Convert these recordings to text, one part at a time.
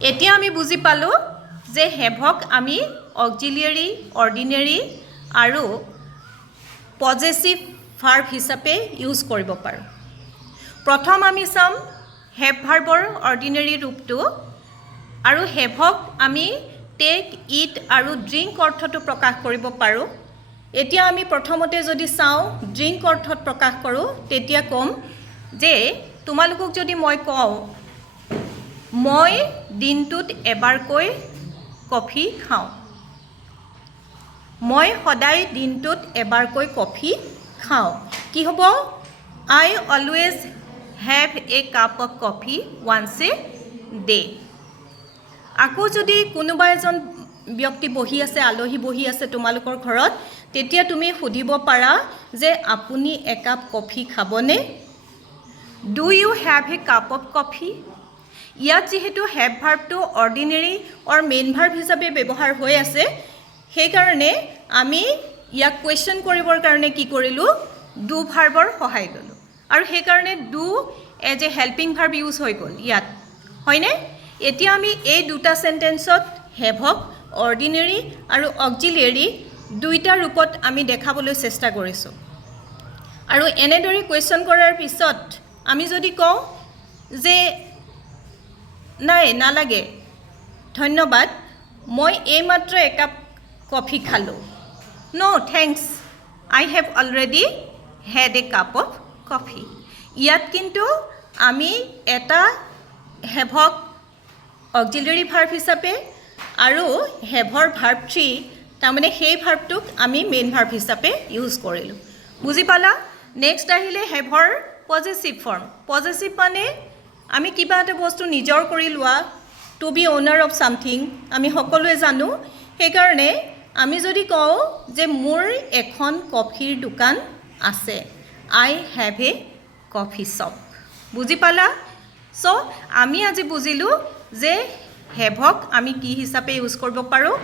এতিয়া আমি বুজি পালো যে হেভক আমি অক্সিলিয়াৰী অৰ্ডিনাৰী আৰু পজেচিভ ভাৰ্ব হিচাপে ইউজ কৰিব পাৰোঁ। প্ৰথম আমি চাম হেভ ভাৰ্বৰ অৰ্ডিনাৰী ৰূপটো আৰু হেভক আমি টেক ইট আৰু ড্ৰিংক অৰ্থটো প্ৰকাশ কৰিব পাৰোঁ। এতিয়া আমি প্ৰথমতে যদি চাওঁ ড্ৰিংক অৰ্থত প্ৰকাশ কৰোঁ তেতিয়া ক'ম যে তোমালোকক যদি মই কওঁ মই দিনটোত এবাৰকৈ কফি খাওঁ। মই সদায় দিনটোত এবাৰকৈ কফি খাওঁ। কি হ'ব? I always have a cup of coffee once a day. আকৌ যদি কোনোবা এজন ব্যক্তি বহি আছে, আলহী বহি আছে তোমালোকৰ ঘৰত, তেতিয়া তুমি সুধিব পাৰা যে আপুনি একাপ কফি খাবনে? Do you have a cup of coffee? ইয়াত যেহেতু হেভ ভাৰ্বটো অৰ্ডিনাৰী অৰ মেইন ভাৰ্ব হিচাপে ব্যৱহাৰ হৈ আছে, সেইকাৰণে আমি ইয়াক কুৱেশ্যন কৰিবৰ কাৰণে কি কৰিলোঁ? ডু ভাৰ্বৰ সহায় ল'লোঁ আৰু সেইকাৰণে do as a helping verb use হৈ গ'ল ইয়াত, হয়নে? এতিয়া আমি এই দুটা চেণ্টেন্সত হেভক অৰ্ডিনাৰী আৰু অক্সিলিয়াৰী দুইটা ৰূপত আমি দেখাবলৈ চেষ্টা কৰিছোঁ। আৰু এনেদৰে কুৱেশ্যন কৰাৰ পিছত আমি যদি কওঁ যে নাই নালাগে ধন্যবাদ, মই এইমাত্ৰ একাপ কফি খালোঁ। No thanks, I have already had a cup of coffee. ইয়াত কিন্তু আমি এটা হেভক অক্সিলিয়াৰী ভাৰ্ব হিচাপে আৰু হেভৰ ভাৰ্ব 3 তাৰমানে সেই ভাৰ্বটোক আমি মেইন ভাৰ্ব হিচাপে ইউজ কৰিলোঁ। বুজি পালা? নেক্সট আহিলে হেভৰ পজেচিভ ফৰ্ম। পজেচিভ মানে আমি কিবা এটা বস্তু নিজৰ কৰি লোৱা, to be owner of something, আমি সকলোৱে জানো। সেইকাৰণে আমি যদি কওঁ যে মোৰ এখন কফিৰ দোকান আছে, I have a coffee shop. বুজি পালা? চ' আমি আজি বুজিলোঁ যে হেভক আমি কি হিচাপে ইউজ কৰিব পাৰোঁ?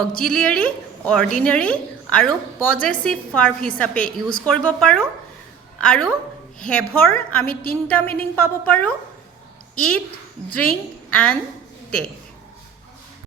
অক্সিলিয়াৰী, অৰ্ডিনাৰী আৰু পজেচিভ ভাৰ্ব হিচাপে ইউজ কৰিব পাৰোঁ। আৰু হেভৰ আমি তিনিটা মিনিং পাব পাৰোঁ: ইট, ড্ৰিংক এণ্ড টেক।